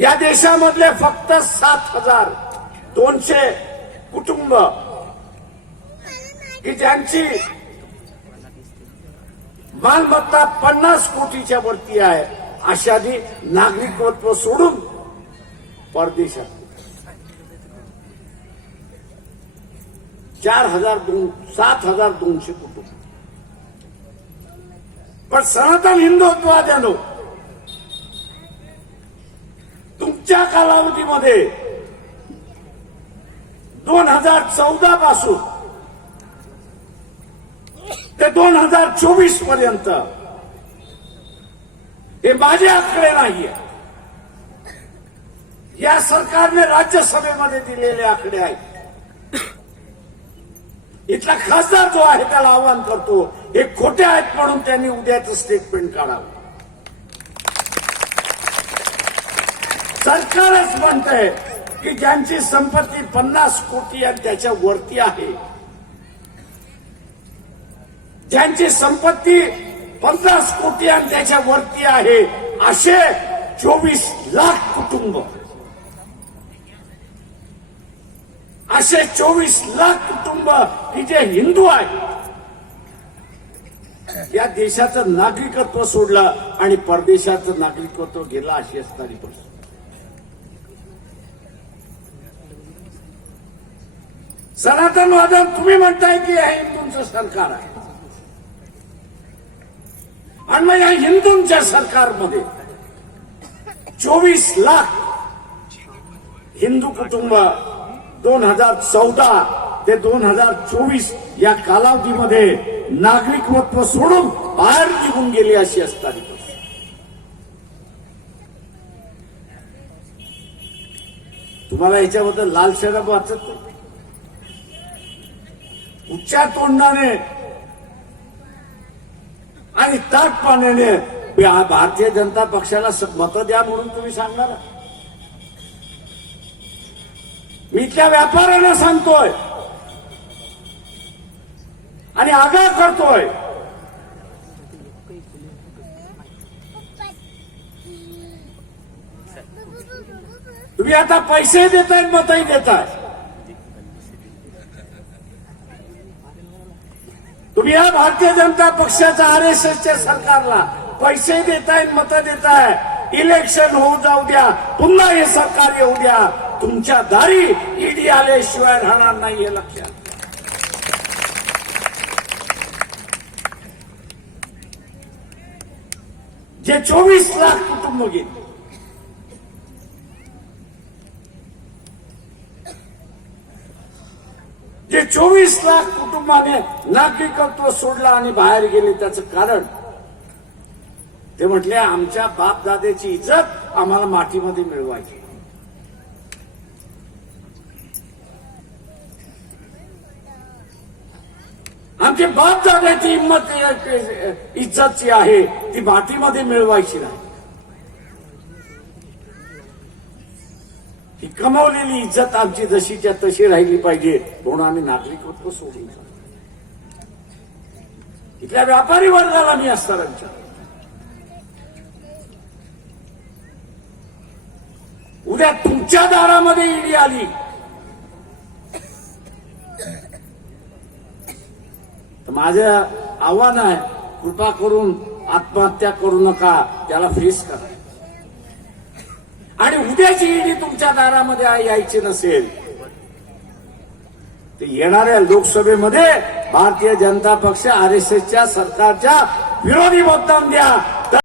या देशामधले फक्त 7,200 कुटुंब की ज्यांची मालमत्ता 50 कोटीच्या वरती आहे, अशादी नागरिकत्व सोडून परदेशात 7,200 कुटुंब. पण सनातन हिंदुत्ववाद्यांनो, तुमच्या कालावधीमध्ये 2014 पासून ते 2024 पर्यंत हे माझे आकडे नाहीये, या सरकारने राज्यसभेमध्ये दिलेले आकडे आहेत. इथला खासदार जो आहे त्याला आवाहन करतो, हे खोटे आहेत म्हणून त्यांनी उद्याचं स्टेटमेंट काढावं. सरकारच म्हणतंय की ज्यांची संपत्ती 50 कोटी आणि त्याच्या वरती आहे, ज्यांची संपत्ती 50 कोटी आणि त्याच्या वरती आहे, असे 24 लाख कुटुंब, असे 24 लाख कुटुंब की जे हिंदू आहेत, या देशाचं नागरिकत्व सोडलं आणि परदेशाचं नागरिकत्व गेलं अशी असणारी परिस्थिती. सनातनवादन तुम्ही म्हणताय की हे हिंदूंचं सरकार आहे, आणि मग या हिंदूंच्या सरकारमध्ये 24 लाख हिंदू कुटुंब 2014 ते 2024 या कालावधीमध्ये नागरिकत्व सोडून बाहेर निघून गेली अशी असणारी परिस्थिती. तुम्हाला याच्याबद्दल लाल शरब वाचत नाही? उच्च्या तोंडाने आणि ताट पाण्याने भारतीय जनता पक्षाला मत द्या म्हणून तुम्ही सांगणार? मी इथल्या व्यापाऱ्यांना सांगतोय आणि आग्रह करतोय, तुम्ही आता पैसे देताय, मतही देताय, तुम्ही या भारतीय जनता पक्षाच्या RSSच्या सरकारला पैसे देताय, मत देताय, इलेक्शन होऊ जाऊ द्या, पुन्हा हे सरकार येऊ द्या, तुमच्या दारी ईडी आल्याशिवाय राहणार नाही हे लक्षात. जे 24 लाख कुटुंब गेले, जे 24 लाख कुटुंबाने नागरिकत्व सोडलं आणि बाहेर गेले, त्याचं कारण ते म्हटले आमच्या बापदाद्याची इज्जत आम्हाला मातीमध्ये मिळवायची. आमची बापदाद्याची इज्जत जी आहे ती मातीमध्ये मिळवायची नाही. ही कमावलेली इज्जत आमची जशीच्या तशी राहिली पाहिजे म्हणून आम्ही नागरिकत्व सोडून. इथल्या व्यापारी वर्गाला मी असतानांच्या उद्या तुमच्या दारामध्ये ईडी आली तर माझं आव्हान आहे, कृपा करून आत्महत्या करू नका, त्याला फेस करा. आणि उद्याची ईडी तुमच्या दारामध्ये यायची नसेल तर येणाऱ्या लोकसभेमध्ये भारतीय जनता पक्ष RSSच्या सरकारच्या विरोधी मतदान द्या.